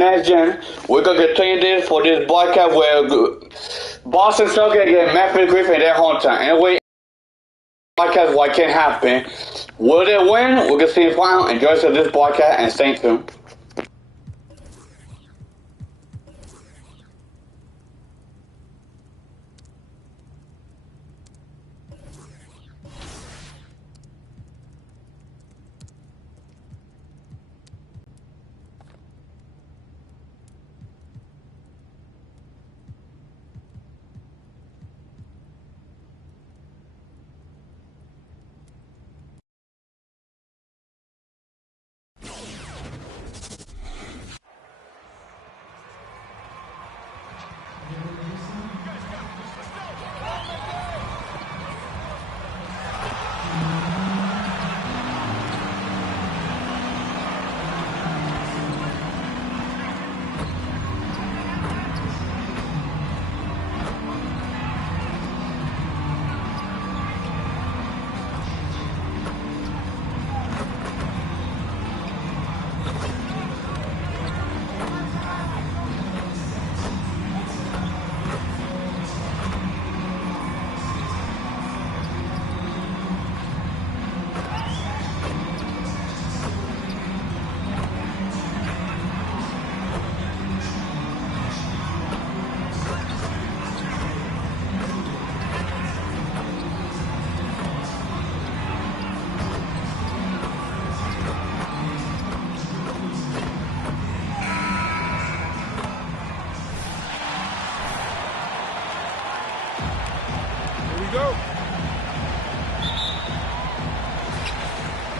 Next gen, we're gonna continue this for this broadcast where Boston Celtics get Memphis Griffin in their hometown. Anyway, broadcast what can happen. Will they win? We're gonna see the final. Enjoy this broadcast and stay tuned.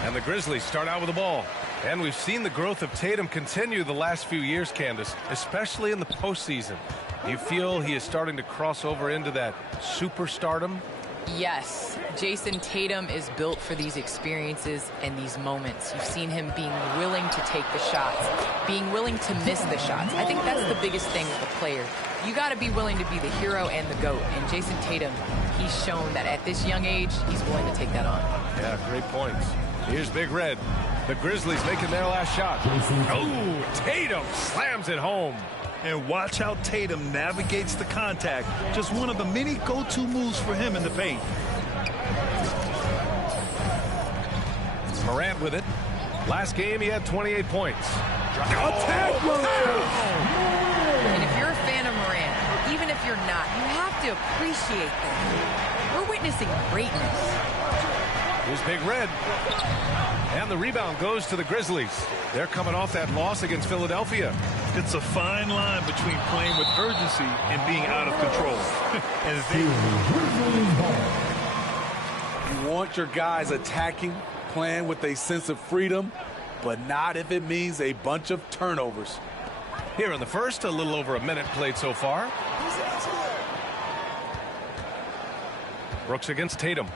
And the Grizzlies start out with the ball. And we've seen the growth of Tatum continue the last few years, Candace, especially in the postseason. Do you feel he is starting to cross over into that superstardom? Yes, Jason Tatum is built for these experiences and these moments. You've seen him being willing to take the shots, being willing to miss the shots. I think that's the biggest thing with a player. You got to be willing to be the hero and the GOAT. And Jason Tatum, he's shown that at this young age, he's willing to take that on. Yeah, great points. Here's Big Red. The Grizzlies making their last shot. Oh, Tatum slams it home. And watch how Tatum navigates the contact. Just one of the many go-to moves for him in the paint. Morant with it. Last game, he had 28 points. Attack Morant! And if you're a fan of Morant, or even if you're not, you have to appreciate that. We're witnessing greatness. Here's Big Red. And the rebound goes to the Grizzlies. They're coming off that loss against Philadelphia. It's a fine line between playing with urgency and being out of control. You want your guys attacking, playing with a sense of freedom, but not if it means a bunch of turnovers. Here in the first, a little over a minute played so far. Brooks against Tatum.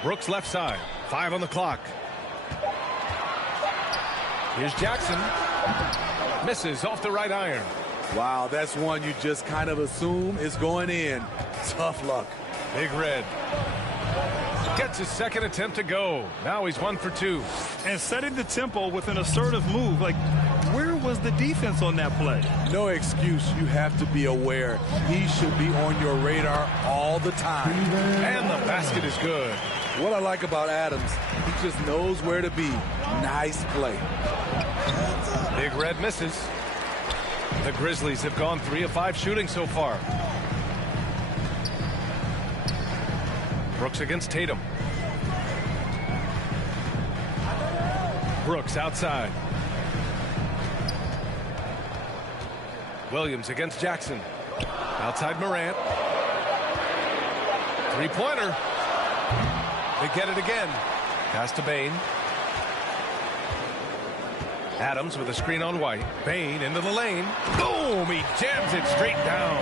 Brooks left side. 5 on the clock. Here's Jackson. Misses off the right iron. Wow, that's one you just kind of assume is going in. Tough luck. Big Red gets his second attempt to go. Now he's 1 for 2. And setting the tempo with an assertive move. Like, where was the defense on that play? No excuse. You have to be aware. He should be on your radar all the time. And the basket is good. What I like about Adams, he just knows where to be. Nice play. Big Red misses. The Grizzlies have gone 3 of 5 shooting so far. Brooks against Tatum. Brooks outside. Williams against Jackson. Outside Morant. Three-pointer. They get it again. Pass to Bane. Adams with a screen on White. Bane into the lane. Boom! He jams it straight down.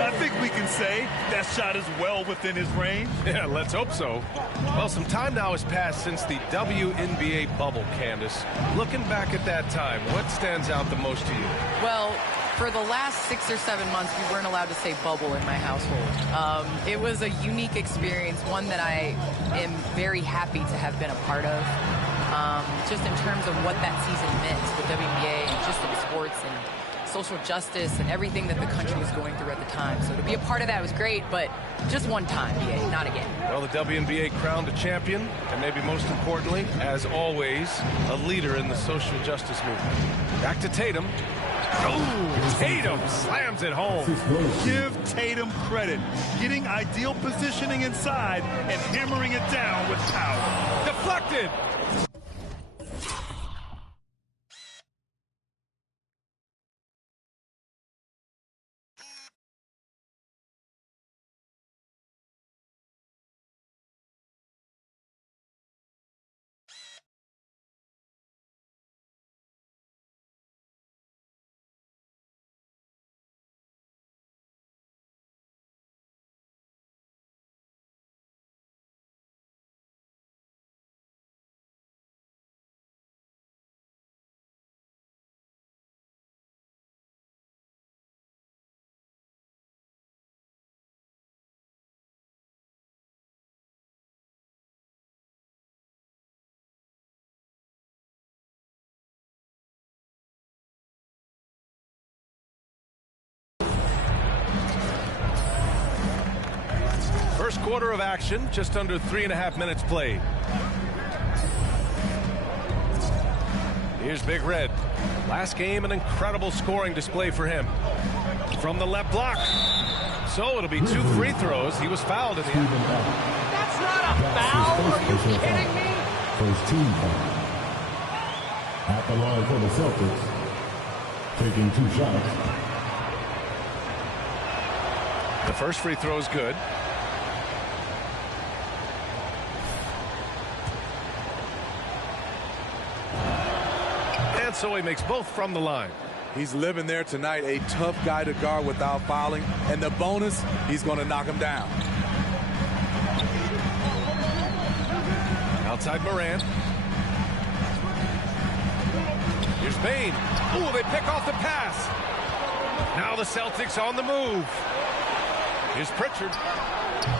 I think we can say that shot is well within his range. Yeah, let's hope so. Well, some time now has passed since the WNBA bubble, Candace. Looking back at that time, what stands out the most to you? Well, for the last 6 or 7 months, we weren't allowed to say bubble in my household. It was a unique experience, one that I am very happy to have been a part of. just in terms of what that season meant to the WNBA and just in sports and social justice and everything that the country was going through at the time. So to be a part of that was great, but just one time, BA, not again. Well, the WNBA crowned a champion, and maybe most importantly, as always, a leader in the social justice movement. Back to Tatum. Oh, Tatum slams it home. Give Tatum credit. Getting ideal positioning inside and hammering it down with power. Deflected. First quarter of action, just under 3.5 minutes played. Here's Big Red. Last game, an incredible scoring display for him. From the left block. So it'll be 2 free throws. He was fouled at the end. That's not a foul. Are you kidding me? First team foul. At the line for the Celtics. Taking 2 shots. The first free throw is good. And so he makes both from the line. He's living there tonight, a tough guy to guard without fouling. And the bonus, he's going to knock him down. Outside Morant. Here's Bane. Ooh, they pick off the pass. Now the Celtics on the move. Here's Pritchard.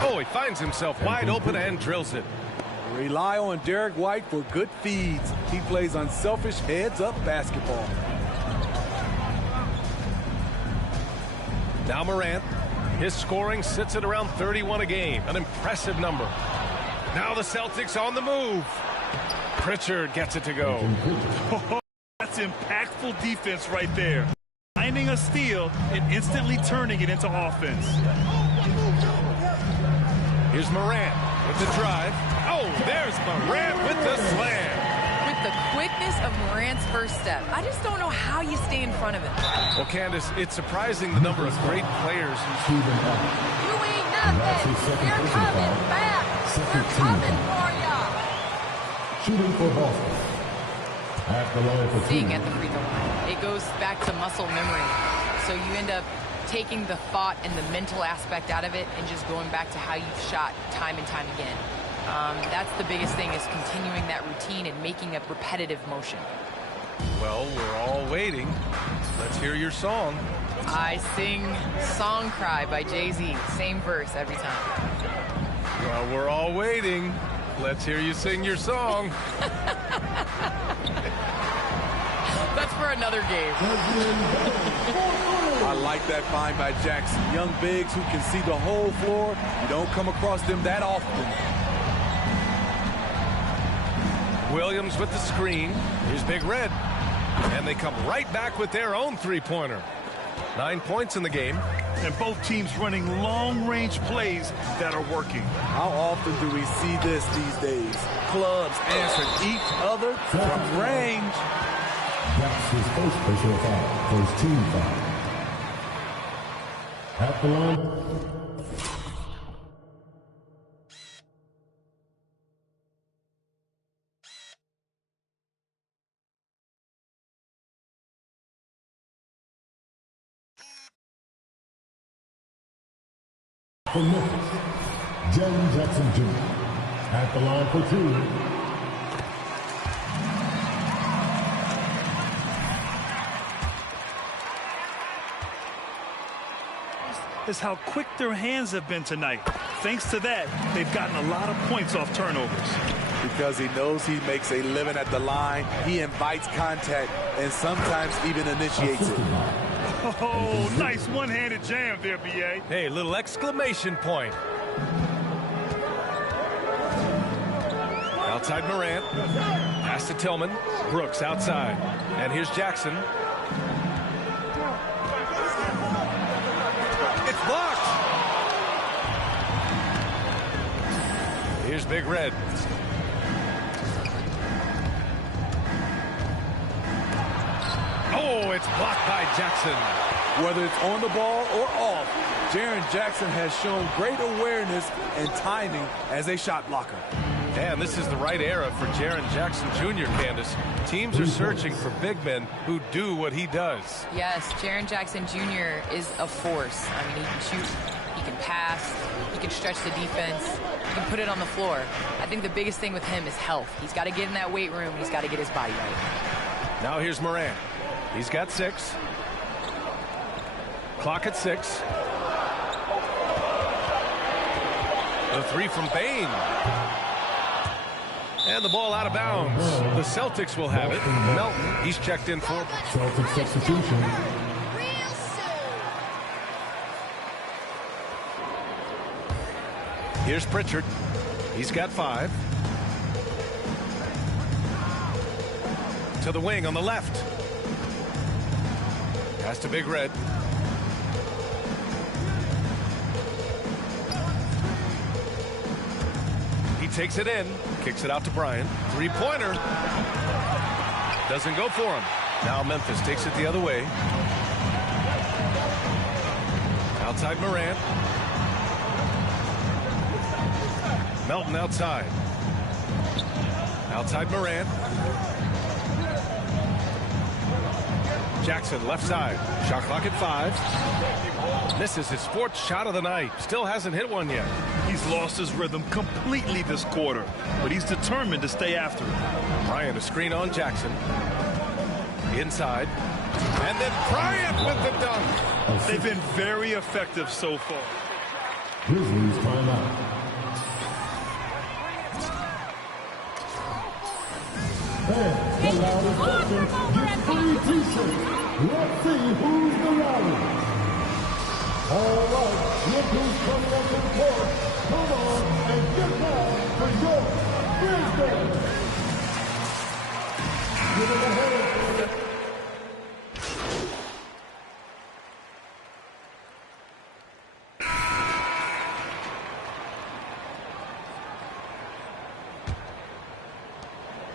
Oh, he finds himself wide open and drills it. Rely on Derek White for good feeds. He plays unselfish heads-up basketball. Now Morant. His scoring sits at around 31 a game. An impressive number. Now the Celtics on the move. Pritchard gets it to go. That's impactful defense right there. Finding a steal and instantly turning it into offense. Here's Morant with the drive. Oh, there's Morant with the slam. With the quickness of Morant's first step, I just don't know how you stay in front of him. Well, Candace, it's surprising the number of great players who... You ain't nothing. You're coming back. We're coming for ya. Shooting for Boston. At the line for 2. Seeing at the free throw line, it goes back to muscle memory. So you end up taking the thought and the mental aspect out of it and just going back to how you've shot time and time again. That's the biggest thing, is continuing that routine and making a repetitive motion. Well, we're all waiting. Let's hear your song. I sing Song Cry by Jay-Z. Same verse every time. Well, we're all waiting. Let's hear you sing your song. That's for another game. I like that find by Jackson. Young bigs who can see the whole floor. You don't come across them that often. Williams with the screen. Here's Big Red. And they come right back with their own three-pointer. 9 points in the game. And both teams running long-range plays that are working. How often do we see this these days? Clubs answering each other from range. That's his first personal foul. First team foul. At the line. For Memphis, Jaren Jackson Jr. At the line for 2. Is how quick their hands have been tonight. thanks to that, they've gotten a lot of points off turnovers. Because he knows he makes a living at the line, he invites contact and sometimes even initiates it. Oh, nice one-handed jam there, B.A. Hey, little exclamation point. Outside Morant. Pass to Tillman. Brooks outside. And here's Jackson. It's blocked. Here's Big Red. Oh, it's blocked by Jackson. Whether it's on the ball or off, Jaren Jackson has shown great awareness and timing as a shot blocker. And this is the right era for Jaren Jackson Jr., Candace. Teams are searching for big men who do what he does. Yes, Jaren Jackson Jr. is a force. I mean, he can shoot, he can pass, he can stretch the defense, he can put it on the floor. I think the biggest thing with him is health. He's got to get in that weight room, he's got to get his body right. Now here's Morant. He's got 6. Clock at 6. The 3 from Bane. And the ball out of bounds. The Celtics will have it. Melton, he's checked in for. Celtics substitution. Here's Pritchard. He's got 5. To the wing on the left. Pass to Big Red. He takes it in. Kicks it out to Bryant. 3-pointer. Doesn't go for him. Now Memphis takes it the other way. Outside Morant. Melton outside. Outside Morant. Jackson left side. Shot clock at 5. Misses his 4th shot of the night. Still hasn't hit one yet. He's lost his rhythm completely this quarter, but he's determined to stay after it. Bryant a screen on Jackson. Inside. And then Bryant with the dunk. They've been very effective so far. Grizzlies timeout. And the loudest person gets free t-shirts. Let's see who's the loudest. All right, look who's coming up to the court. Come on and get down for your Grizzlies. Give it a hand.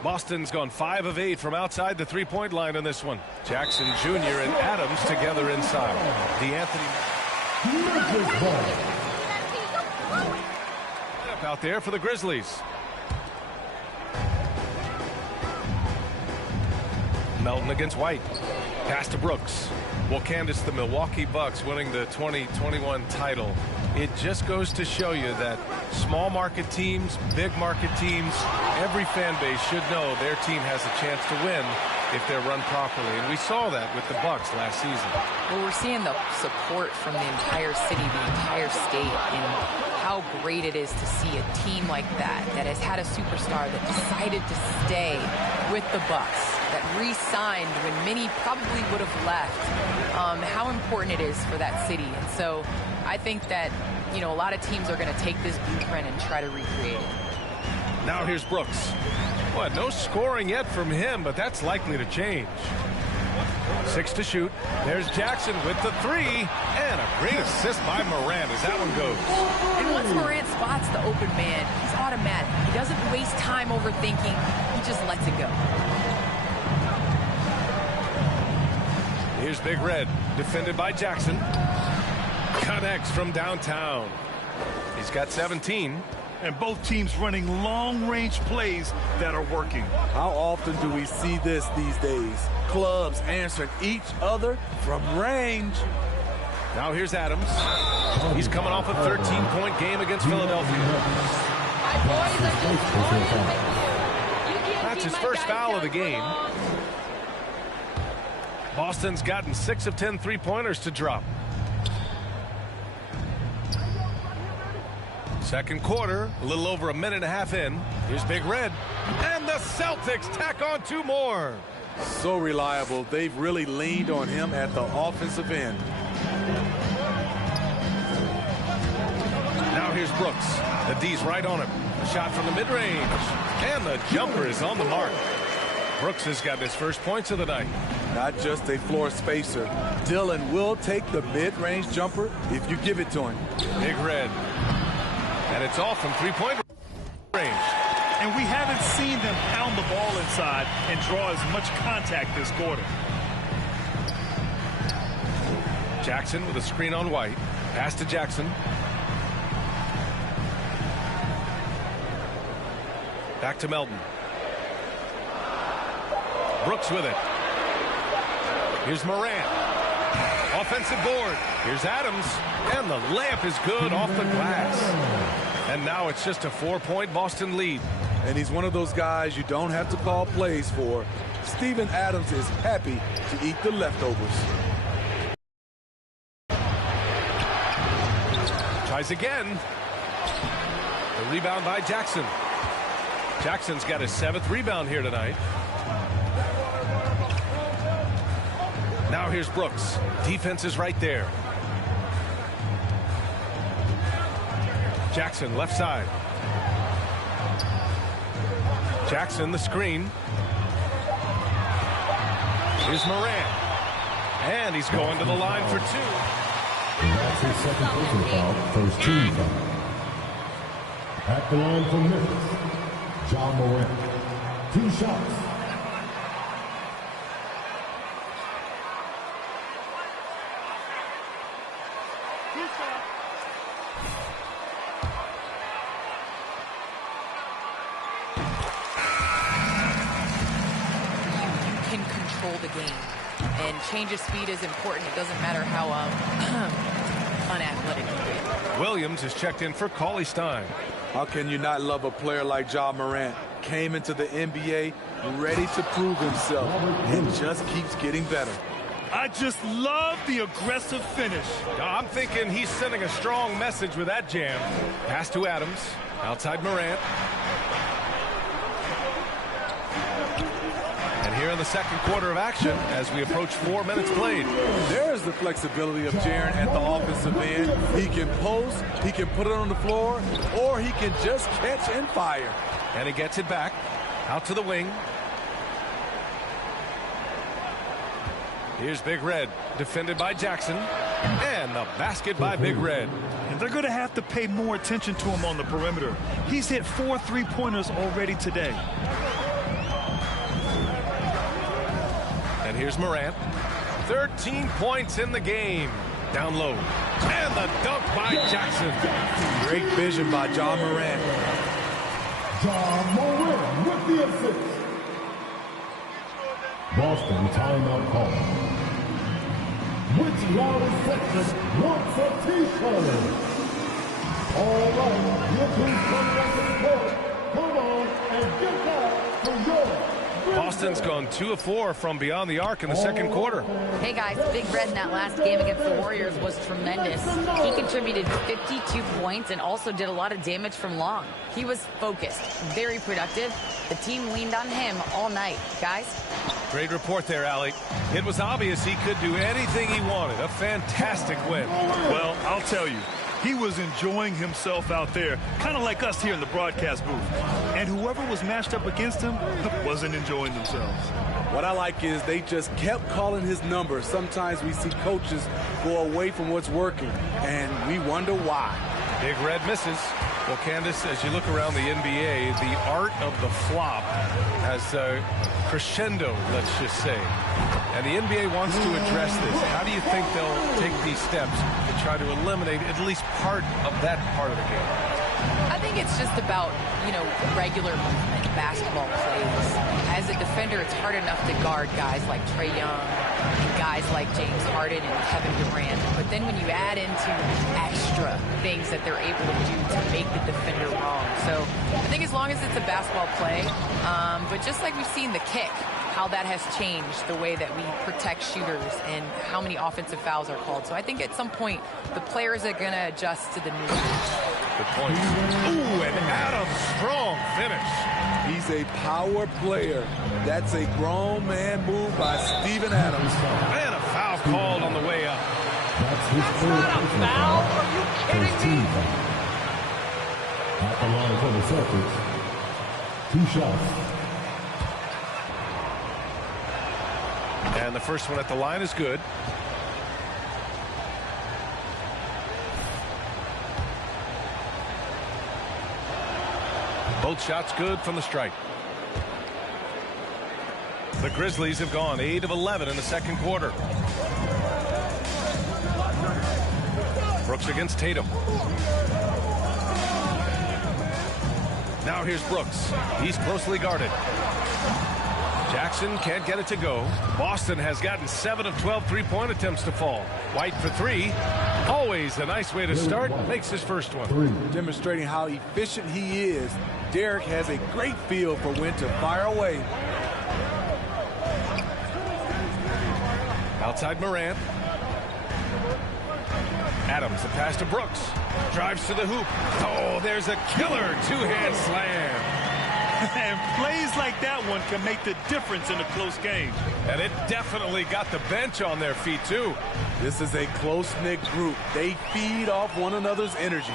Boston's gone 5 of 8 from outside the 3-point line on this one. Jackson Jr. and Adams together inside. DeAnthony out there for the Grizzlies. Melton against White. Pass to Brooks. Well, Candace, the Milwaukee Bucks winning the 2021 title. It just goes to show you that small market teams, big market teams, every fan base should know their team has a chance to win if they're run properly. And we saw that with the Bucks last season. Well, we're seeing the support from the entire city, the entire state, and how great it is to see a team like that has had a superstar that decided to stay with the Bucks, that re-signed when many probably would have left. How important it is for that city. And so I think that, you know, a lot of teams are going to take this blueprint and try to recreate it. Now here's Brooks. What, no scoring yet from him, but that's likely to change. 6 to shoot. There's Jackson with the 3, and a great assist by Morant as that one goes. And once Morant spots the open man, he's automatic. He doesn't waste time overthinking. He just lets it go. Here's Big Red, defended by Jackson. Connects from downtown. He's got 17. And both teams running long-range plays that are working. How often do we see this these days? Clubs answering each other from range. Now here's Adams. He's coming off a 13-point game against Philadelphia. That's his first foul of the game. Boston's gotten 6 of 10 3-pointers to drop. Second quarter, a little over a minute and a half in. Here's Big Red. And the Celtics tack on 2 more. So reliable. They've really leaned on him at the offensive end. Now here's Brooks. The D's right on him. A shot from the mid-range. And the jumper is on the mark. Brooks has got his first points of the night. Not just a floor spacer. Dillon will take the mid-range jumper if you give it to him. Big Red. And it's off from 3-point range. And we haven't seen them pound the ball inside and draw as much contact this quarter. Jackson with a screen on White. Pass to Jackson. Back to Melton. Brooks with it. Here's Morant. Offensive board. Here's Adams. And the layup is good off the glass. And now it's just a 4-point Boston lead. And he's one of those guys you don't have to call plays for. Steven Adams is happy to eat the leftovers. Tries again. The rebound by Jackson. Jackson's got his 7th rebound here tonight. Now here's Brooks. Defense is right there. Jackson left side. Jackson the screen. Here's Morant. And he's going to the line for 2. That's his second personal foul, first team foul. At the line for Memphis, Ja Morant. 2 shots. The game, and change of speed is important. It doesn't matter how unathletic you are. Williams is checked in for Cauley Stein. How can you not love a player like Ja Morant? Came into the NBA ready to prove himself and just keeps getting better. I just love the aggressive finish. I'm thinking he's sending a strong message with that jam. Pass to Adams. Outside Morant. Here in the second quarter of action as we approach 4 minutes played. There's the flexibility of Jaren at the offensive end. He can post, he can put it on the floor, or he can just catch and fire. And he gets it back out to the wing. Here's Big Red, defended by Jackson. And the basket by Big Red. And they're going to have to pay more attention to him on the perimeter. He's hit 4 3-pointers already today. And here's Morant. 13 points in the game. Down low. And the dunk by Jackson. Great vision by Ja Morant. Ja Morant with the assist. Boston timeout call. Which loudest section wants a T-shirt? All right, you two come back to the court. Come on and get that for your. Boston's gone 2 of 4 from beyond the arc in the second quarter. Hey guys, Big Red in that last game against the Warriors was tremendous. He contributed 52 points and also did a lot of damage from long. He was focused, very productive. The team leaned on him all night. Guys? Great report there, Allie. It was obvious he could do anything he wanted. A fantastic win. Well, I'll tell you. He was enjoying himself out there, kind of like us here in the broadcast booth. And whoever was matched up against him wasn't enjoying themselves. What I like is they just kept calling his number. Sometimes we see coaches go away from what's working, and we wonder why. Big Red misses. Well, Candace, as you look around the NBA, the art of the flop has crescendo, let's just say. And the NBA wants to address this. How do you think they'll take these steps to try to eliminate at least part of that part of the game? I think it's just about, regular movement, basketball plays. As a defender, it's hard enough to guard guys like Trae Young and guys like James Harden and Kevin Durant. But then when you add into extra things that they're able to do to make the defender wrong. So I think as long as it's a basketball play, but just like we've seen the kick, how that has changed the way that we protect shooters and how many offensive fouls are called. So I think at some point the players are going to adjust to the new rules. Good point. Ooh, and Adams, strong finish. He's a power player. That's a grown man move by Steven Adams. And a foul called on the way up. That's not a foul. Are you kidding me? At the line for the Celtics. 2 shots. And the first one at the line is good. Both shots good from the stripe. The Grizzlies have gone 8 of 11 in the second quarter. Brooks against Tatum. Now here's Brooks. He's closely guarded. Jackson can't get it to go. Boston has gotten 7 of 12 three-point attempts to fall. White for 3. Always a nice way to start. Makes his first one. Demonstrating how efficient he is. Derek has a great feel for when to fire away. Outside Morant. Adams, a pass to Brooks. Drives to the hoop. Oh, there's a killer two-hand slam. And plays like that one can make the difference in a close game. And it definitely got the bench on their feet, too. This is a close-knit group. They feed off one another's energy.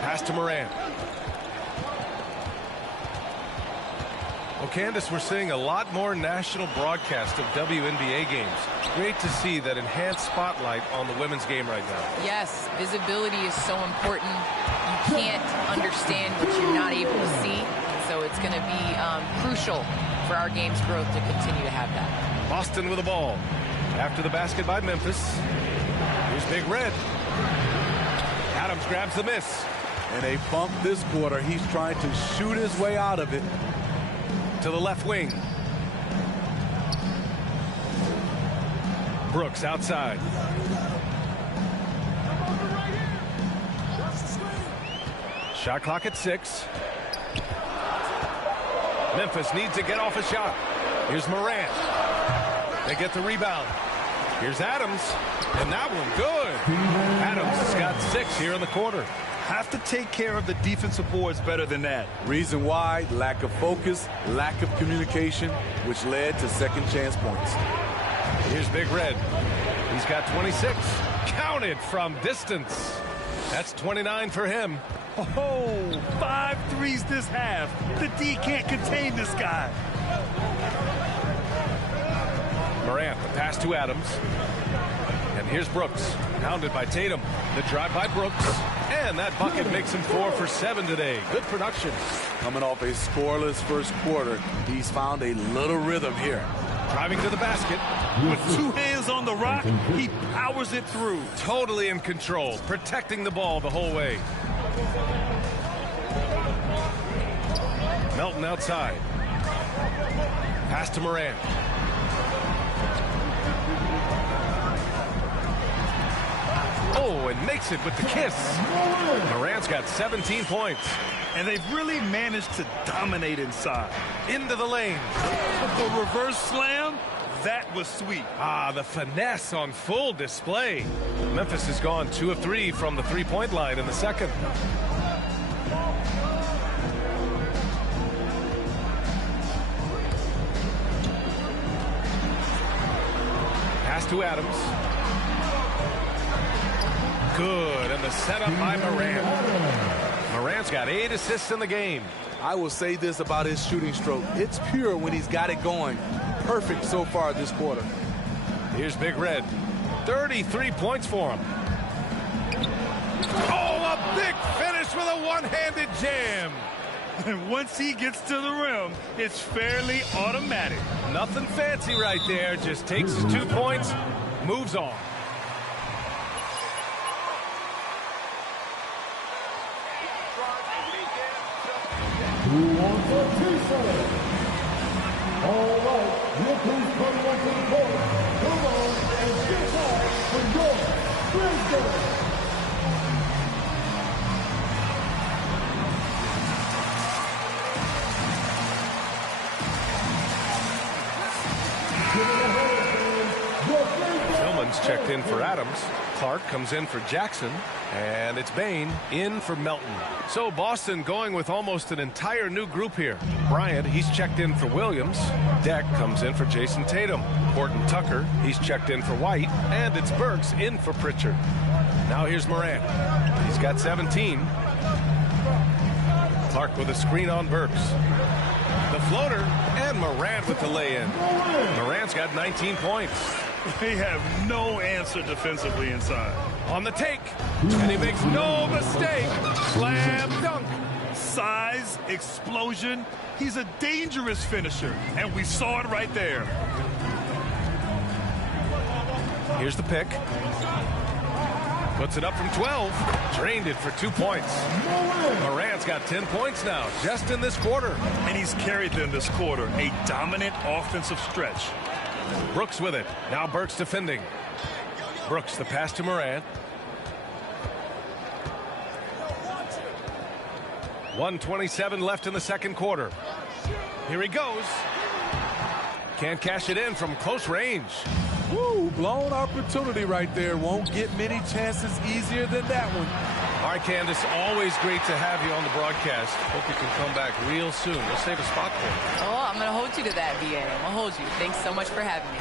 Pass to Morant. Well, Candace, we're seeing a lot more national broadcast of WNBA games. Great to see that enhanced spotlight on the women's game right now. Yes, visibility is so important. You can't understand what you're not able to see. So it's going to be crucial for our game's growth to continue to have that. Boston with the ball. After the basket by Memphis. Here's Big Red. Adams grabs the miss. And a bump this quarter. He's trying to shoot his way out of it. To the left wing. Brooks outside. Shot clock at 6. Memphis needs to get off a shot. Here's Morant. They get the rebound. Here's Adams. And that one good. Adams has got 6 here in the quarter. Have to take care of the defensive boards better than that. Reason why, lack of focus, lack of communication, which led to second chance points. Here's Big Red. He's got 26. Counted from distance. That's 29 for him. Oh, 5 threes this half. The D can't contain this guy. Morant, the pass to Adams. And here's Brooks, hounded by Tatum. The drive by Brooks. And that bucket makes him 4 for 7 today. Good production. Coming off a scoreless first quarter, he's found a little rhythm here. Driving to the basket. With 2 hands on the rock, he powers it through. Totally in control, protecting the ball the whole way. Melton outside. Pass to Morant. Oh, and makes it with the kiss. Morant's got 17 points. And they've really managed to dominate inside. Into the lane. The reverse slam, that was sweet. Ah, the finesse on full display. Memphis has gone 2 of 3 from the three-point line in the second. Pass to Adams. Good, and the setup by Morant. Morant's got 8 assists in the game. I will say this about his shooting stroke. It's pure when he's got it going. Perfect so far this quarter. Here's Big Red. 33 points for him. Oh, a big finish with a one-handed jam. And once he gets to the rim, it's fairly automatic. Nothing fancy right there. Just takes his 2 points, moves on. Who wants a t-shirt? All right, look who's coming up to the court. Come on and get back for your Grizzlies. Hawkins checked in for Adams. Clark comes in for Jackson. And it's Bain in for Melton. So Boston going with almost an entire new group here. Bryant, he's checked in for Williams. Deck comes in for Jason Tatum. Horton Tucker, he's checked in for White. And it's Burks in for Pritchard. Now here's Morant. He's got 17. Clark with a screen on Burks. The floater, and Morant with the lay-in. Morant's got 19 points. They have no answer defensively inside. On the take, and he makes no mistake. Slam dunk. Size, explosion. He's a dangerous finisher, and we saw it right there. Here's the pick. Puts it up from 12. Drained it for 2 points. Morant's got 10 points now, just in this quarter. And he's carried them this quarter. A dominant offensive stretch. Brooks with it. Now Burks defending. Brooks, the pass to Morant. 1:27 left in the second quarter. Here he goes. Can't cash it in from close range. Woo, blown opportunity right there. Won't get many chances easier than that one. All right, Candace, always great to have you on the broadcast. Hope you can come back real soon. We'll save a spot for you. Oh, I'm going to hold you to that, VA. I'm going to hold you. Thanks so much for having me.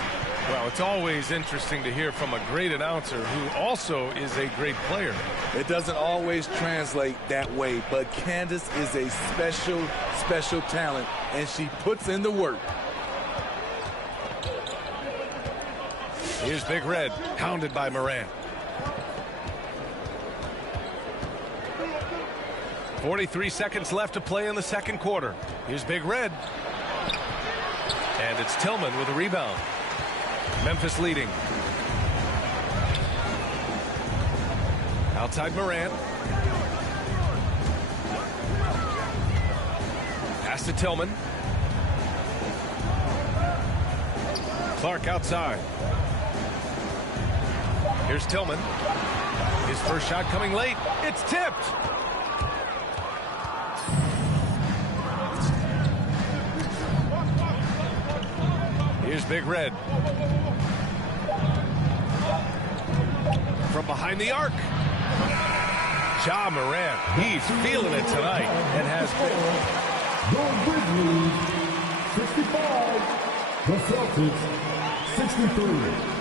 Well, it's always interesting to hear from a great announcer who also is a great player. It doesn't always translate that way, but Candace is a special, special talent, and she puts in the work. Here's Big Red, hounded by Morant. 43 seconds left to play in the second quarter. Here's Big Red. And it's Tillman with a rebound. Memphis leading. Outside Morant. Pass to Tillman. Clark outside. Here's Tillman. His first shot coming late. It's tipped. Here's Big Red. From behind the arc. Ja Morant. He's feeling it tonight and has been. The Celtics, 63.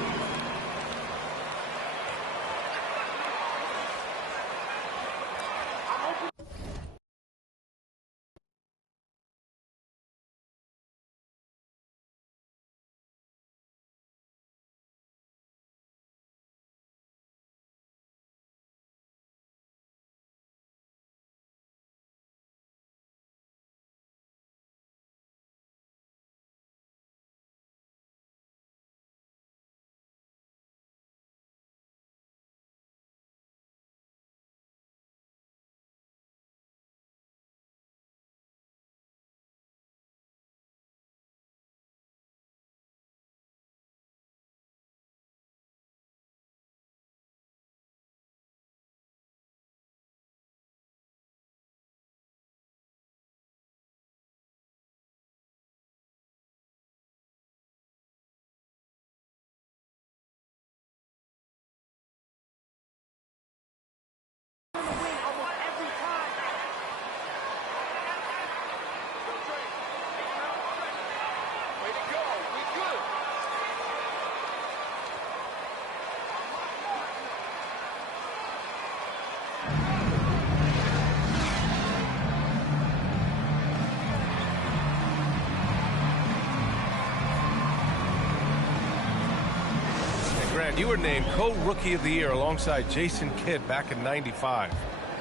You were named co-rookie of the year alongside Jason Kidd back in '95.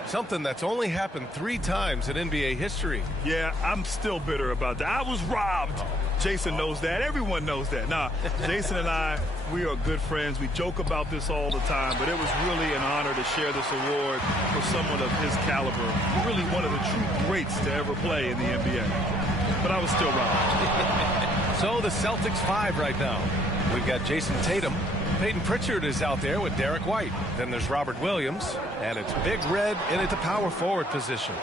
Something that's only happened 3 times in NBA history. Yeah, I'm still bitter about that. I was robbed. Jason knows that. Everyone knows that. Nah, Jason and I, we are good friends. We joke about this all the time, but it was really an honor to share this award for someone of his caliber. Really one of the true greats to ever play in the NBA. But I was still robbed. So the Celtics 5 right now. We've got Jason Tatum. Peyton Pritchard is out there with Derek White. Then there's Robert Williams, and it's Big Red in at the power forward position.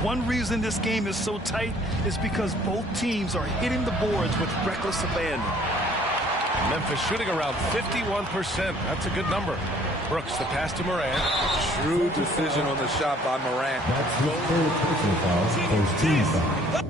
One reason this game is so tight is because both teams are hitting the boards with reckless abandon. Memphis shooting around 51%. That's a good number. Brooks, the pass to Morant. Shrewd decision on the shot by Morant. That's his third personal foul, first team foul.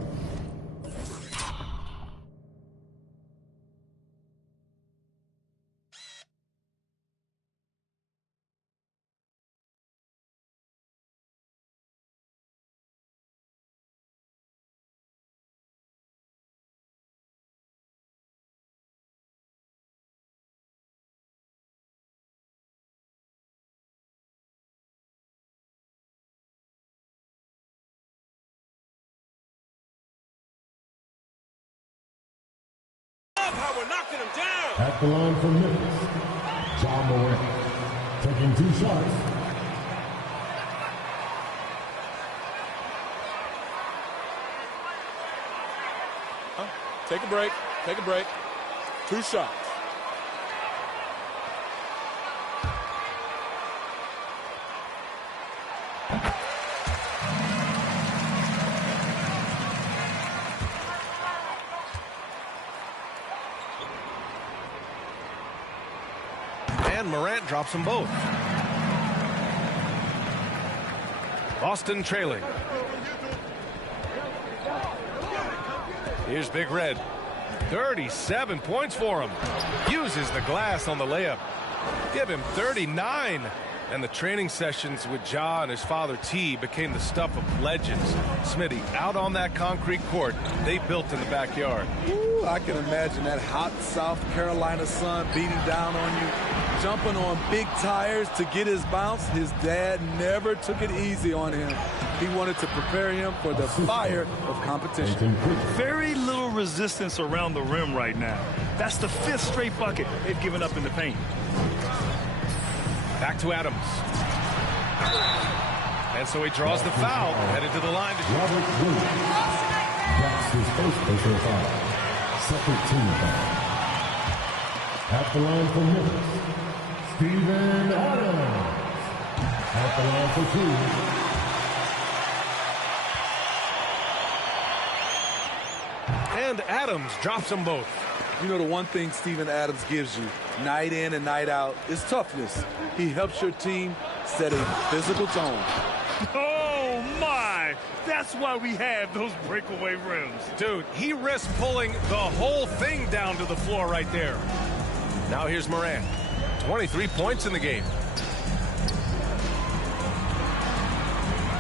We're knocking him down. At the line for Memphis, Ja Morant, taking 2 shots. Take a break. Take a break. 2 shots. And Morant drops them both. Boston trailing. Here's Big Red. 37 points for him. Uses the glass on the layup. Give him 39. And the training sessions with Ja and his father T became the stuff of legends. Smitty, out on that concrete court they built in the backyard. Ooh, I can imagine that hot South Carolina sun beating down on you, jumping on big tires to get his bounce. His dad never took it easy on him. He wanted to prepare him for the fire of competition. Very little resistance around the rim right now. That's the 5th straight bucket they've given up in the paint. Back to Adams. And so he draws the foul, headed to the line to shoot. Robert Williams. That's his first personal foul, second team foul. At the line for Memphis, Steven Adams. At the line for 2. And Adams drops them both. You know, the one thing Steven Adams gives you night in and night out is toughness. He helps your team set a physical tone. Oh, my! That's why we have those breakaway rims. Dude, he risked pulling the whole thing down to the floor right there. Now here's Morant. 23 points in the game.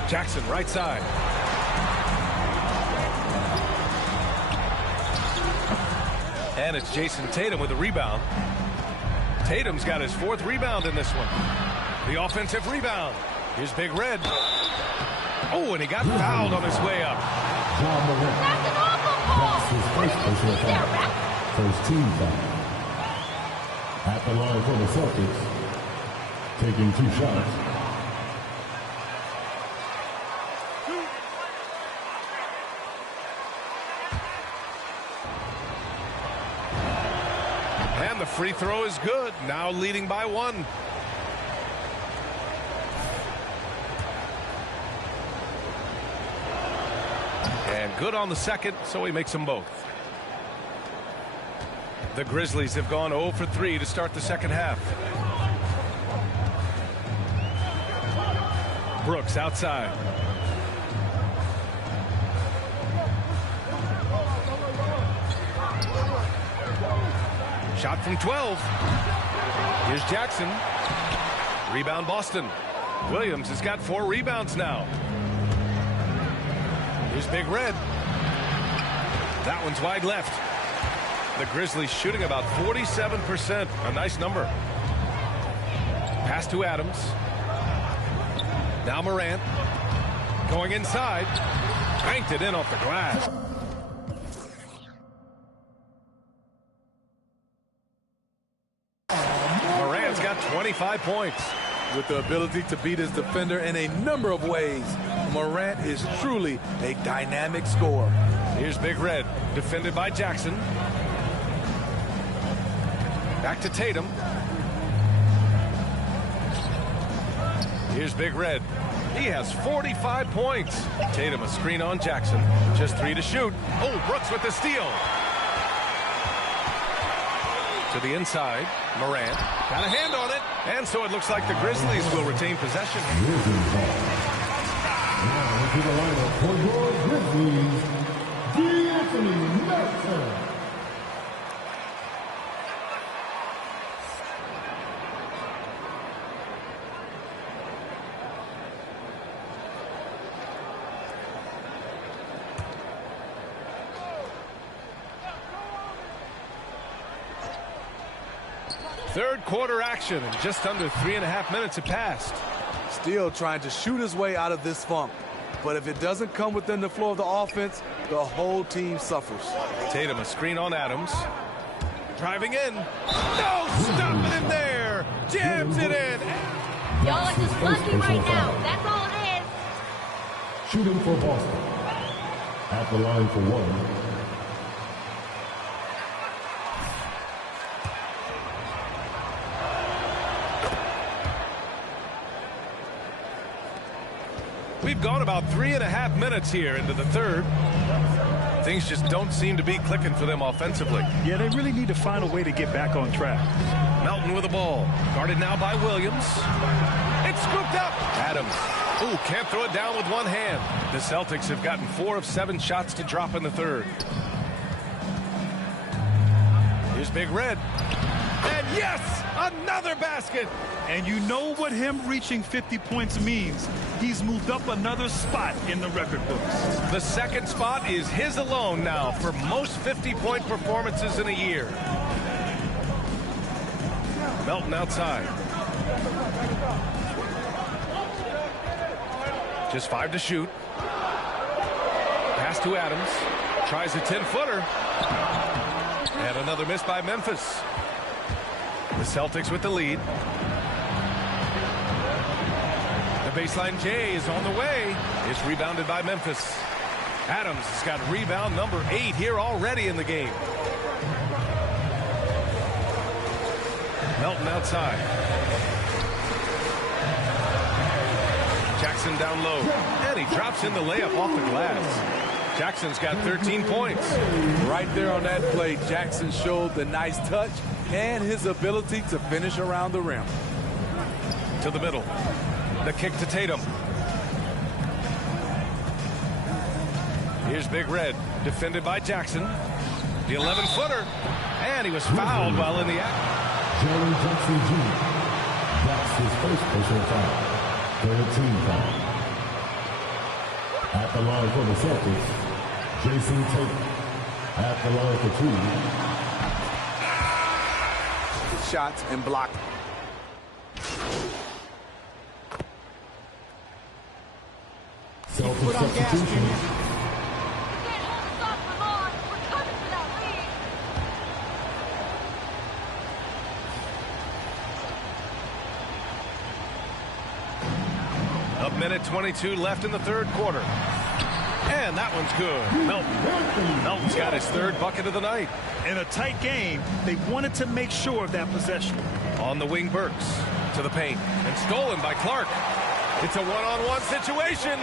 Jackson, right side. And it's Jason Tatum with a rebound. Tatum's got his 4th rebound in this one. The offensive rebound. Here's Big Red. Oh, and he got fouled on his way up. Ja Morant. That's his first personal foul, first team foul. At the line for the Celtics, taking 2 shots. And the free throw is good. Now leading by 1. And good on the second, so he makes them both. The Grizzlies have gone 0 for 3 to start the second half. Brooks outside. Shot from 12. Here's Jackson. Rebound Boston. Williams has got 4 rebounds now. Here's Big Red. That one's wide left. The Grizzlies shooting about 47%. A nice number. Pass to Adams. Now Morant. Going inside. Banked it in off the glass. Morant's got 25 points. With the ability to beat his defender in a number of ways, Morant is truly a dynamic scorer. Here's Big Red, defended by Jackson. Back to Tatum. Here's Big Red. He has 45 points. Tatum a screen on Jackson. Just 3 to shoot. Oh, Brooks with the steal. To the inside, Morant got a hand on it, and so it looks like the Grizzlies will retain possession. Now to the lineup for your Grizzlies, D'Anthony Melton. Third quarter action, and just under 3.5 minutes have passed. Still trying to shoot his way out of this funk. But if it doesn't come within the flow of the offense, the whole team suffers. Tatum, a screen on Adams. Driving in. No, stopping him there. Jams it in. Y'all are just lucky right now. That's all it is. Shooting for Boston. At the line for one. We've gone about 3.5 minutes here into the third. Things just don't seem to be clicking for them offensively. Yeah, they really need to find a way to get back on track. Melton with the ball. Guarded now by Williams. It's scooped up. Adams. Ooh, can't throw it down with one hand. The Celtics have gotten 4 of 7 shots to drop in the third. Here's Big Red. And yes, another basket. And you know what him reaching 50 points means. He's moved up another spot in the record books. The second spot is his alone now for most 50-point performances in a year. Melton outside. Just 5 to shoot. Pass to Adams. Tries a 10-footer. And another miss by Memphis. The Celtics with the lead. The baseline J is on the way. It's rebounded by Memphis. Adams has got rebound number 8 here already in the game. Melton outside. Jackson down low. And he drops in the layup off the glass. Jackson's got 13 points. Right there on that play, Jackson showed the nice touch and his ability to finish around the rim. To the middle. The kick to Tatum. Here's Big Red, defended by Jackson. The 11-footer. And he was fouled while in the act. Jaren Jackson Jr. That's his first personal foul. 13 foul. At the line for the Celtics, Jason Tatum. At the line for 2. Shots and block. Celtics substitution. A minute 22 left in the third quarter. And that one's good. Melton's got his third bucket of the night. In a tight game, they wanted to make sure of that possession. On the wing, Burks to the paint. And stolen by Clark. It's a one-on-one situation.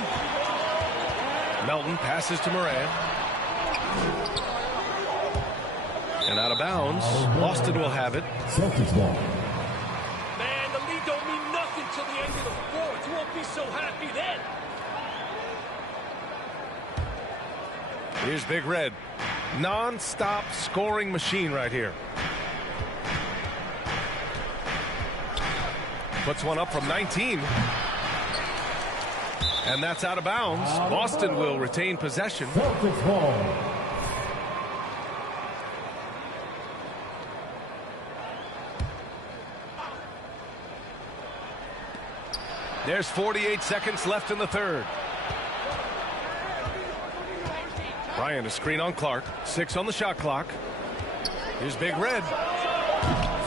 Melton passes to Morant. And out of bounds. Boston will have it. Celtics ball. Man, the lead don't mean nothing till the end of the fourth. You won't be so happy then. Here's Big Red. Non-stop scoring machine right here. Puts one up from 19. And that's out of bounds. Boston will retain possession. Celtics ball. There's 48 seconds left in the third. Bryant, a screen on Clark. 6 on the shot clock. Here's Big Red.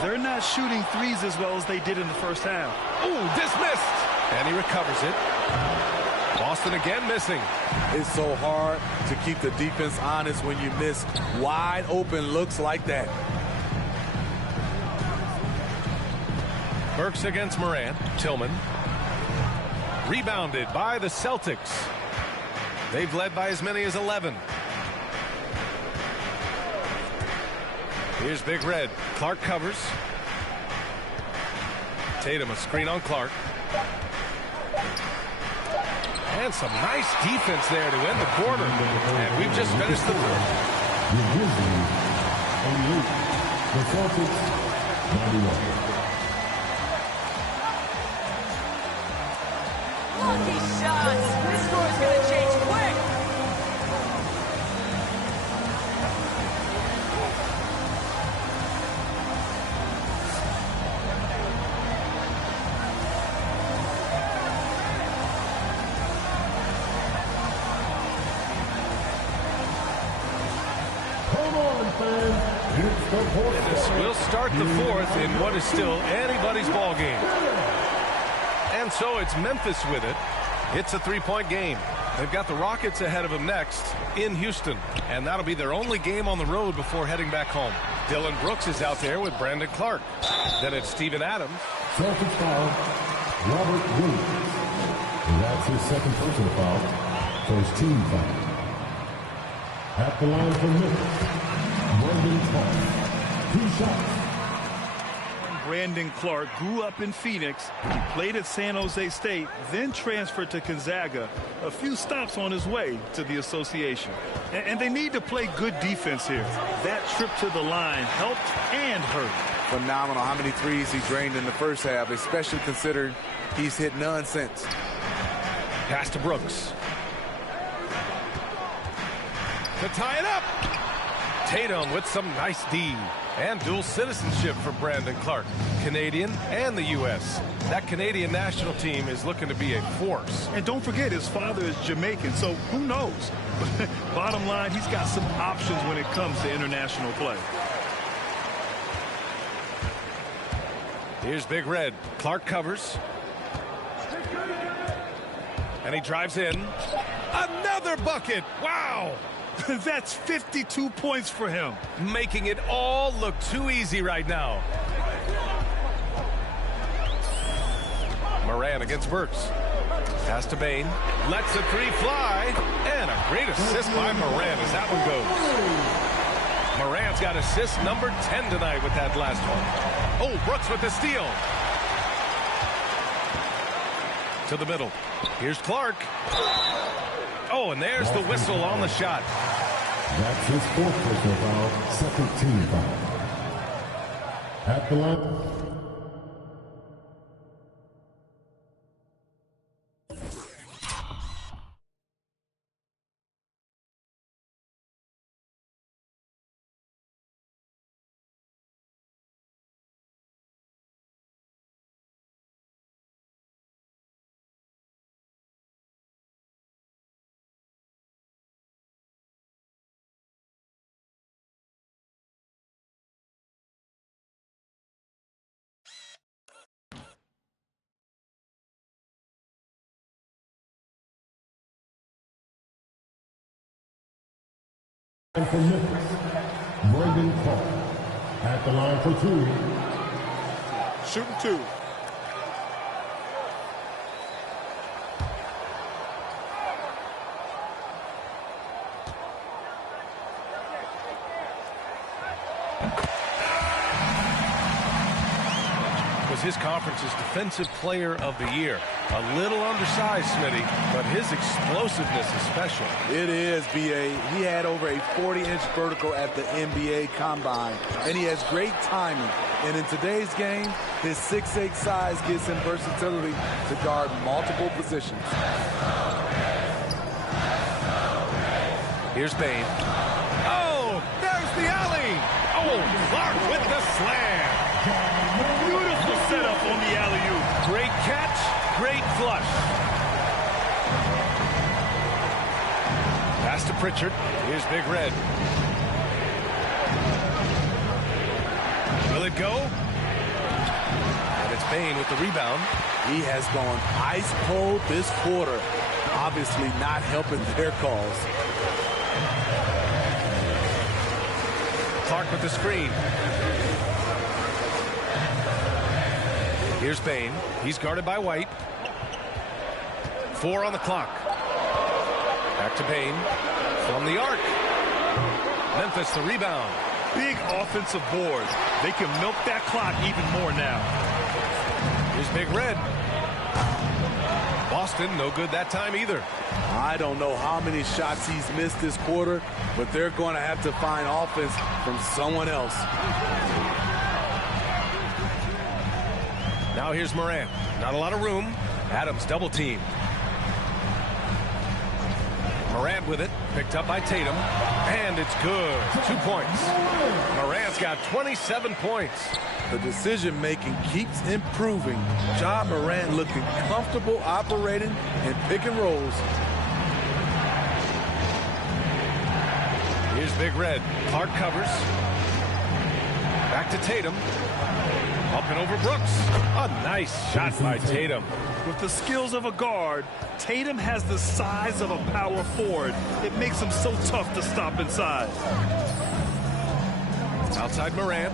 They're not shooting threes as well as they did in the first half. Ooh, dismissed. And he recovers it. Boston again missing. It's so hard to keep the defense honest when you miss wide open looks like that. Burks against Morant. Tillman. Rebounded by the Celtics. They've led by as many as 11. Here's Big Red. Clark covers. Tatum a screen on Clark. And some nice defense there to end the quarter. And we've just finished the third. The Grizzlies 88, the Celtics 91. Lucky shots. This score's going to change quick. This will start the fourth in what is still anybody's ball game. And so it's Memphis with it. It's a three-point game. They've got the Rockets ahead of them next in Houston. And that'll be their only game on the road before heading back home. Dillon Brooks is out there with Brandon Clark. Then it's Steven Adams. Celtics foul, Robert Williams. And that's his second personal foul. First team foul. At the line for Memphis, Brandon Clark. 2 shots. Brandon Clark grew up in Phoenix. He played at San Jose State, then transferred to Gonzaga. A few stops on his way to the association. And they need to play good defense here. That trip to the line helped and hurt. Phenomenal how many threes he drained in the first half, especially considering he's hit none since. Pass to Brooks. To tie it up. Tatum with some nice D. And dual citizenship for Brandon Clark. Canadian and the U.S. That Canadian national team is looking to be a force. And don't forget, his father is Jamaican, so who knows? Bottom line, he's got some options when it comes to international play. Here's Big Red. Clark covers. And he drives in. Another bucket. Wow. That's 52 points for him. Making it all look too easy right now. Moran against Burks. Pass to Bane. Lets the three fly. And a great assist by Moran as that one goes. Moran's got assist number 10 tonight with that last one. Oh, Brooks with the steal. To the middle. Here's Clark. Oh, and there's the whistle on the shot. That's his fourth personal foul, second team foul. At the line. And for Memphis, Brandon Clark. At the line for 2. Shooting 2. Was his conference's defensive player of the year. A little undersized, Smitty, but his explosiveness is special. It is, B.A. He had over a 40-inch vertical at the NBA Combine, and he has great timing. And in today's game, his 6'8" size gives him versatility to guard multiple positions. Here's Bane. Oh, there's the alley. Oh, Clark with the slam. Beautiful setup on the alley-oop. Great catch, great flush. Pass to Pritchard. Here's Big Red. Will it go? And it's Bane with the rebound. He has gone ice cold this quarter. Obviously not helping their cause. Clark with the screen. Here's Bane. He's guarded by White. 4 on the clock. Back to Bane. From the arc. Memphis the rebound. big offensive boards. They can milk that clock even more now. Here's Big Red. Boston, no good that time either. I don't know how many shots he's missed this quarter, but they're going to have to find offense from someone else. Now here's Morant. Not a lot of room. Adams double team. Morant with it. Picked up by Tatum. And it's good. 2 points. Morant's got 27 points. The decision-making keeps improving. Ja Morant looking comfortable operating in pick and rolls. Here's Big Red. Clark covers. Back to Tatum. Up and over Brooks. A nice shot by Tatum. With the skills of a guard, Tatum has the size of a power forward. It makes him so tough to stop inside. Outside Morant.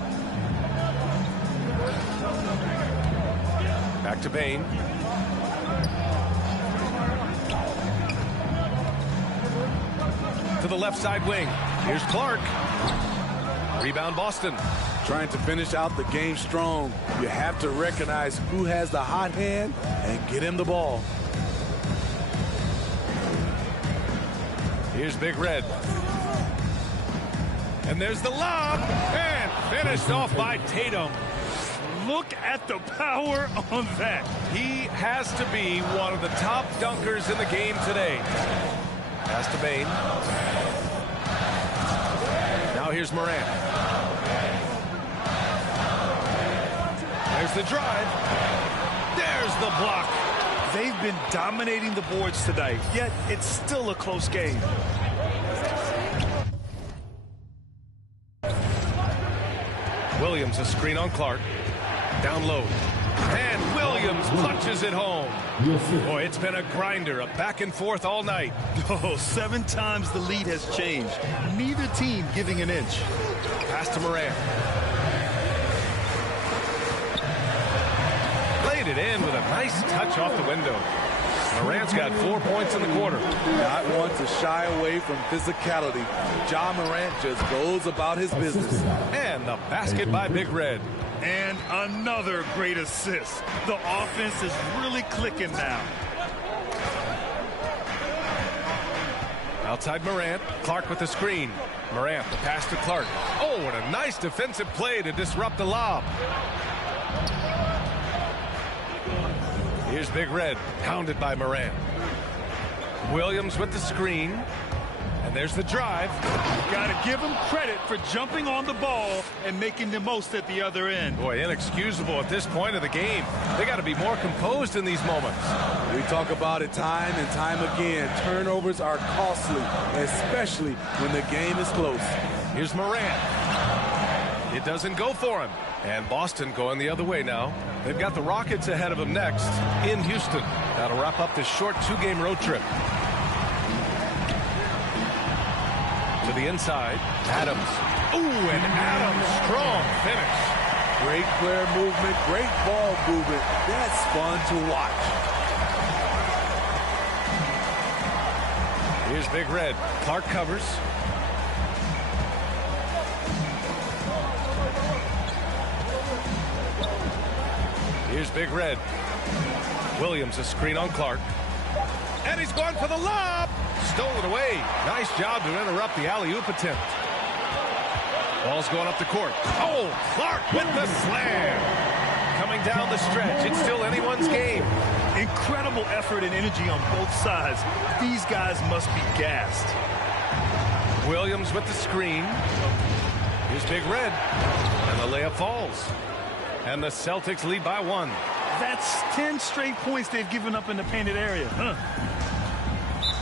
Back to Bane. To the left side wing. Here's Clark. Rebound Boston. Trying to finish out the game strong. You have to recognize who has the hot hand and get him the ball. Here's Big Red. And there's the lob. And finished off by Tatum. Look at the power on that. He has to be one of the top dunkers in the game today. Pass to Bane. Now here's Morant. There's the drive. There's the block. They've been dominating the boards tonight, yet it's still a close game. Williams, a screen on Clark. Down low. And Williams punches it home. Boy, it's been a grinder, a back and forth all night. Oh, 7 times the lead has changed. Neither team giving an inch. Pass to Morant. Laid it in with a nice touch off the window. Morant's got 4 points in the quarter. Not want to shy away from physicality. Ja Morant just goes about his business. And the basket by Big Red. And another great assist. The offense is really clicking now. Outside Morant. Clark with the screen. Morant, the pass to Clark. Oh, what a nice defensive play to disrupt the lob. Here's Big Red, pounded by Morant. Williams with the screen. And there's the drive. Got to give him credit for jumping on the ball and making the most at the other end. Boy, inexcusable at this point of the game. They got to be more composed in these moments. We talk about it time and time again. Turnovers are costly, especially when the game is close. Here's Morant. It doesn't go for him. And Boston going the other way now. They've got the Rockets ahead of them next in Houston. That'll wrap up this short 2-game road trip. To the inside, Adams. Ooh, and Adams, strong finish. Great player movement, great ball movement. That's fun to watch. Here's Big Red. Clark covers. Here's Big Red. Williams, a screen on Clark. And he's going for the lob. Stole it away. Nice job to interrupt the alley-oop attempt. Ball's going up the court. Oh, Clark with the slam. Coming down the stretch. It's still anyone's game. Incredible effort and energy on both sides. These guys must be gassed. Williams with the screen. Here's Big Red. And the layup falls. And the Celtics lead by 1. That's 10 straight points they've given up in the painted area.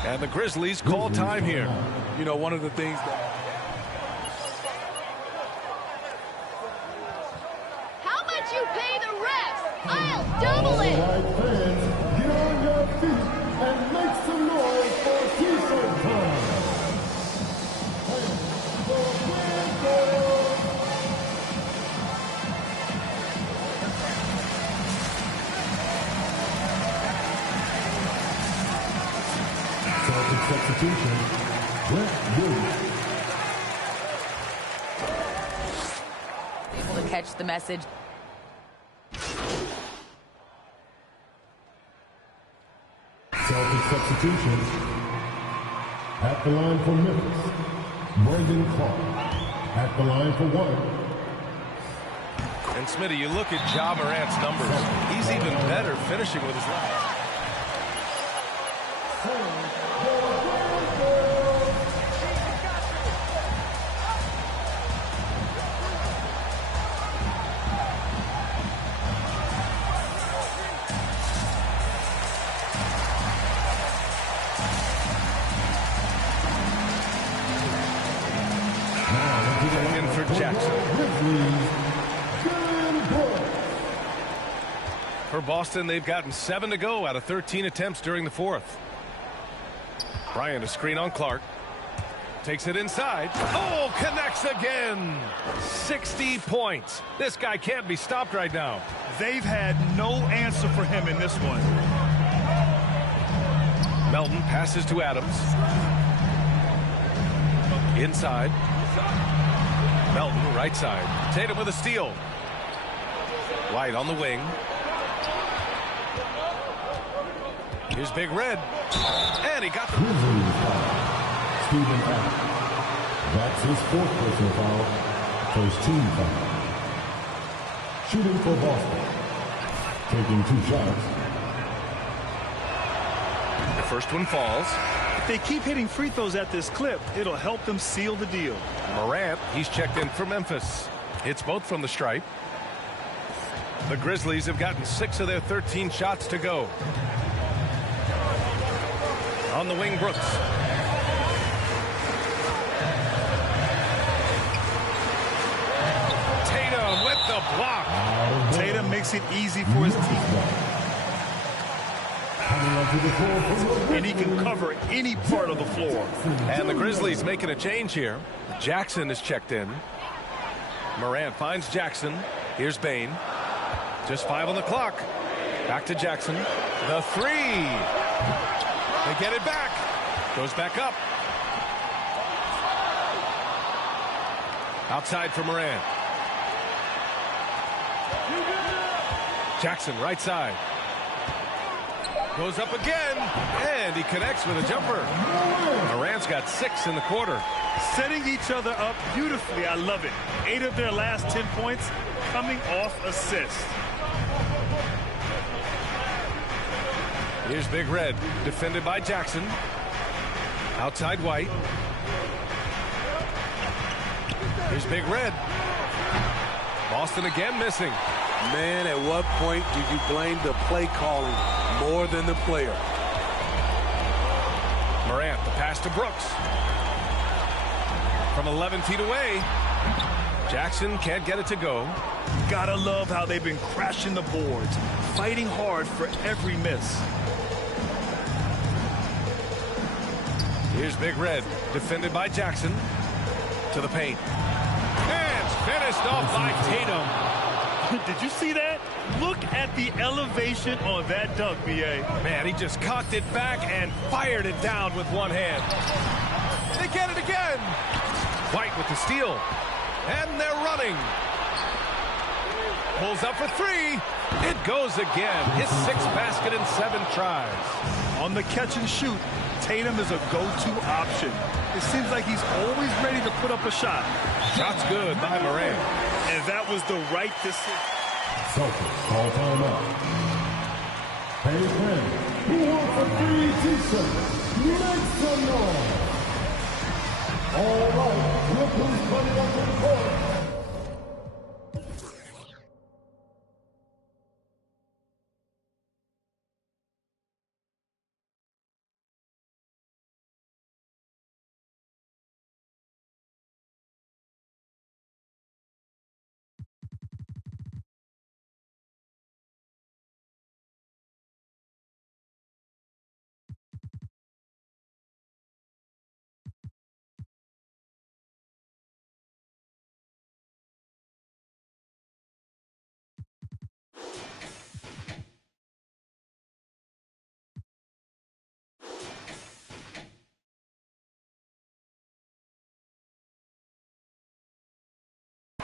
And the Grizzlies call time here. You know, one of the things that... How much you pay the refs? I'll double it! All right, fans, get on your feet and make some noise for T-shirt time. And the Grizzlies. Celtic substitution, Brent Williams. catch the message. Celtic substitutions. At the line for Memphis, Brandon Clark. At the line for Warren. And Smitty, you look at Ja Morant's numbers. He's even better finishing with his left. In for Jackson. For Boston, they've gotten 7 to go out of 13 attempts during the fourth. Bryant, a screen on Clark. Takes it inside. Oh, connects again. 60 points. This guy can't be stopped right now. They've had no answer for him in this one. Melton passes to Adams. Inside. Melton, right side. Tatum with a steal. White on the wing. Here's Big Red. And he got the... Stephen Adams. That's his fourth personal foul. First team foul. Shooting for Boston. Taking 2 shots. The first one falls. If they keep hitting free throws at this clip, it'll help them seal the deal. Morant, he's checked in for Memphis. It's both from the stripe. The Grizzlies have gotten 6 of their 13 shots to go. On the wing, Brooks. Tatum with the block. Tatum makes it easy for his team. And he can cover any part of the floor. And the Grizzlies making a change here. Jackson is checked in. Morant finds Jackson. Here's Bane. Just 5 on the clock. Back to Jackson. The 3. They get it back. Goes back up. Outside for Morant. Jackson, right side. Goes up again. And he connects with a jumper. Morant's got 6 in the quarter. Setting each other up beautifully. I love it. 8 of their last 10 points coming off assists. Here's Big Red, defended by Jackson. Outside White. Here's Big Red. Boston again missing. Man, at what point do you blame the play calling more than the player? Morant, the pass to Brooks. From 11 feet away. Jackson can't get it to go. Gotta love how they've been crashing the boards, fighting hard for every miss. Here's Big Red, defended by Jackson. To the paint. And finished off by Tatum. Did you see that? Look at the elevation on that dunk, B.A. Man, he just cocked it back and fired it down with one hand. They get it again. White with the steal. And they're running. Pulls up for 3. It goes again. His 6th basket in 7 tries. On the catch and shoot, Tatum is a go-to option. It seems like he's always ready to put up a shot. Shot's good by Morant. And that was the right decision. Celtics call timeout. Hey, friend, who wants a free t-shirt? Make some noise. All right, look who's coming up to the court.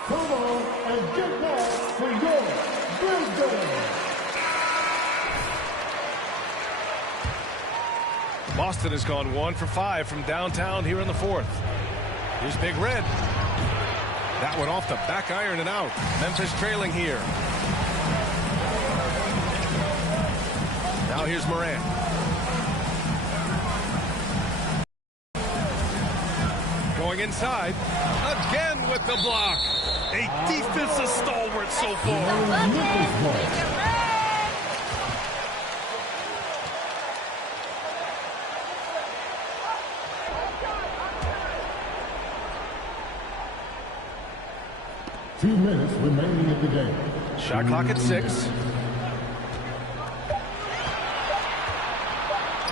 Come on and get one. Boston has gone 1 for 5 from downtown here in the fourth. Here's Big Red. That one off the back iron and out. Memphis trailing here. Now here's Morant. Going inside. Again with the block. A defensive stalwart so far. 2 minutes remaining in the game. Shot clock at 6.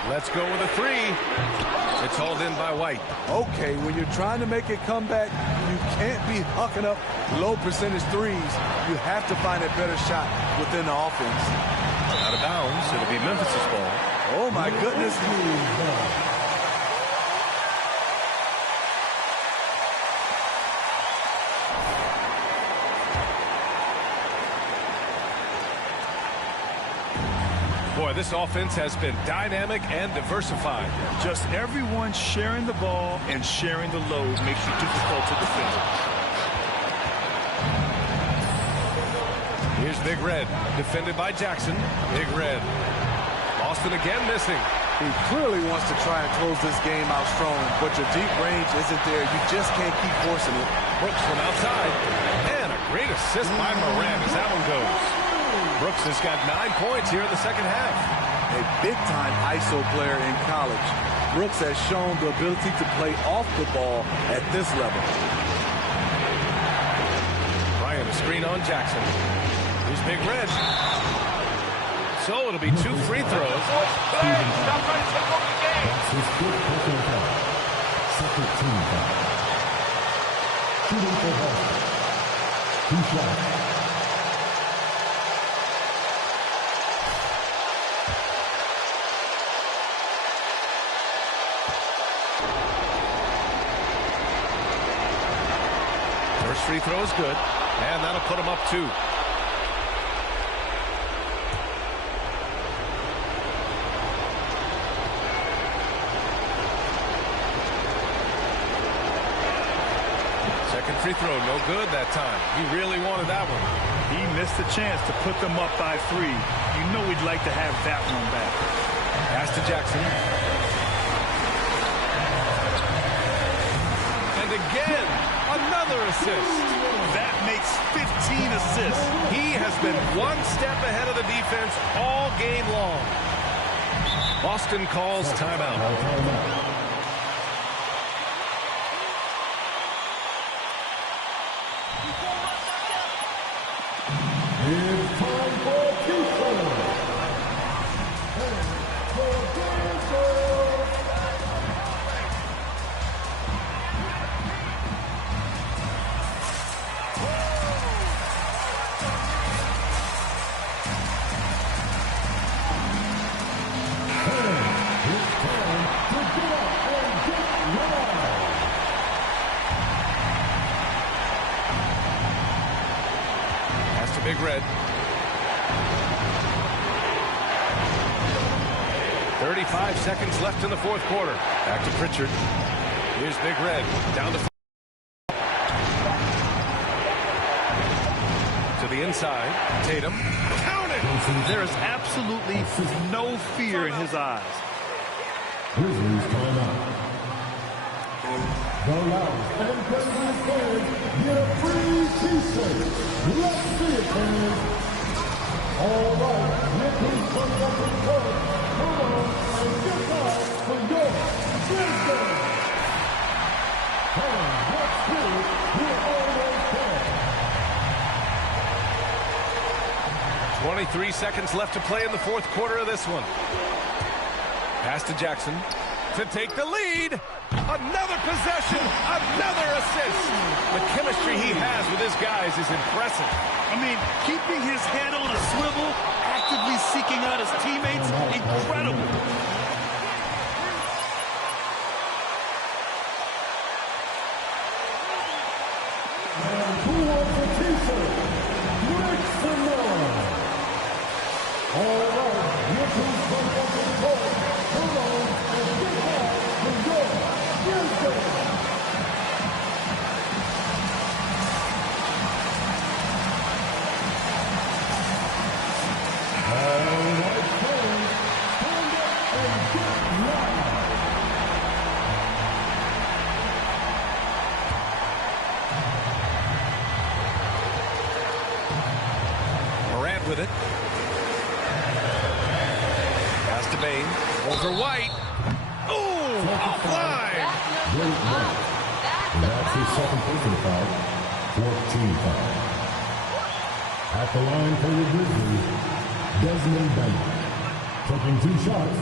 Let's go with a 3. It's hauled in by White. Okay, when you're trying to make a comeback, you can't be hucking up low percentage threes. You have to find a better shot within the offense. Out of bounds. It'll be Memphis's ball. Oh, my goodness. Boy, this offense has been dynamic and diversified. Just everyone sharing the ball and sharing the load makes it difficult to defend. Here's Big Red, defended by Jackson. Big Red. Boston again missing. He clearly wants to try and close this game out strong, but your deep range isn't there. You just can't keep forcing it. Brooks from outside. And a great assist by Morant as that one goes. Brooks has got 9 points here in the second half. A big-time ISO player in college. Brooks has shown the ability to play off the ball at this level. Ryan, a screen on Jackson. Here's Big Red. So it'll be 2 free throws. Hey, stop trying to take over the game. That's his fifth personal foul. Second team foul. Shooting for Boston. 2 shots. Free throw is good, and that'll put him up 2. Second free throw, no good that time. He really wanted that one. He missed the chance to put them up by 3. You know we'd like to have that one back. Pass to Jackson. And again, another assist. That makes 15 assists. He has been 1 step ahead of the defense all game long. Boston calls timeout. It's time for Keystone. Big Red. 35 seconds left in the fourth quarter. Back to Pritchard. Here's Big Red. Down to the inside. Tatum. Count it! There is absolutely no fear in his eyes. Grizzlies timeout. The Loud and Grizzlies fans get a free T-shirt. Let's see it, fans. All right, look who's coming up in court. Come on and get out for your Grizzlies. Come on, let's do it. We're almost there. 23 seconds left to play in the fourth quarter of this one. Pass to Jackson to take the lead. Another possession, another assist. The chemistry he has with his guys is impressive. I mean, keeping his head on a swivel, actively seeking out his teammates, incredible. And who wants the T-shirt? Rick Simone. All right, Morant with it. Pass to Bane. Over White. Oh, offline. That's his second personal foul. 14 foul. At the line for the Grizzlies, Desmond Bane. Taking 2 shots.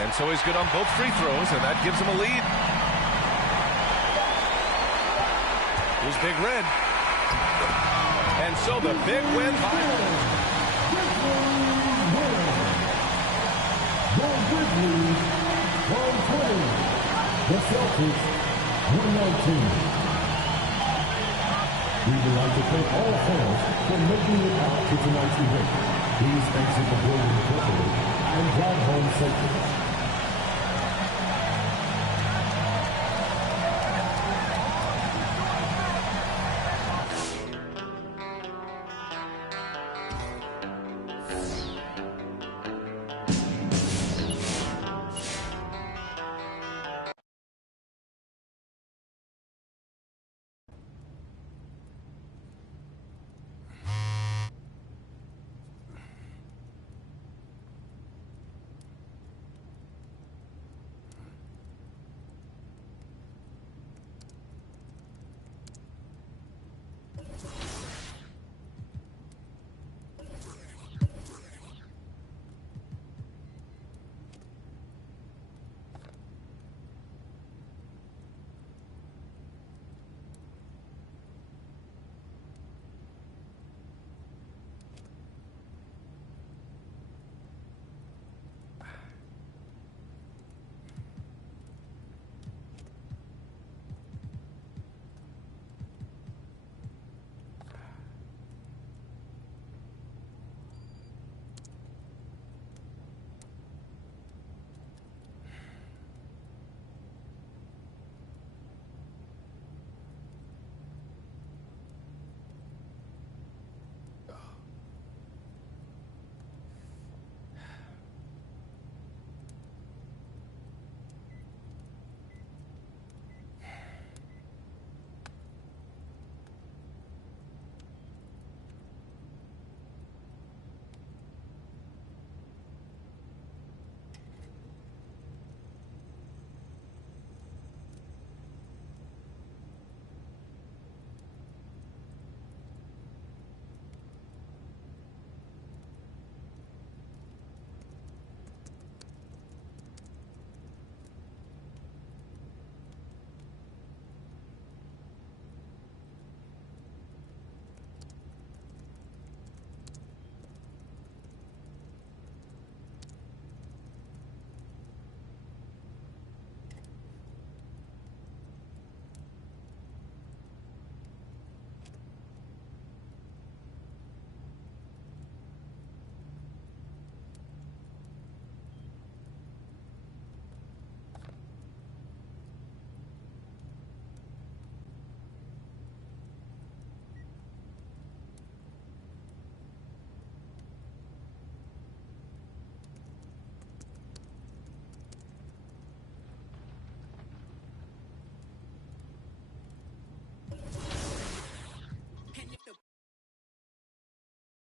And so he's good on both free throws, and that gives him a lead. Here's Big Red. And so the big win by The Grizzlies 120. The Celtics 119. We would like to thank all fans for making it out to tonight's event. Please exit the building carefully and drive home safely.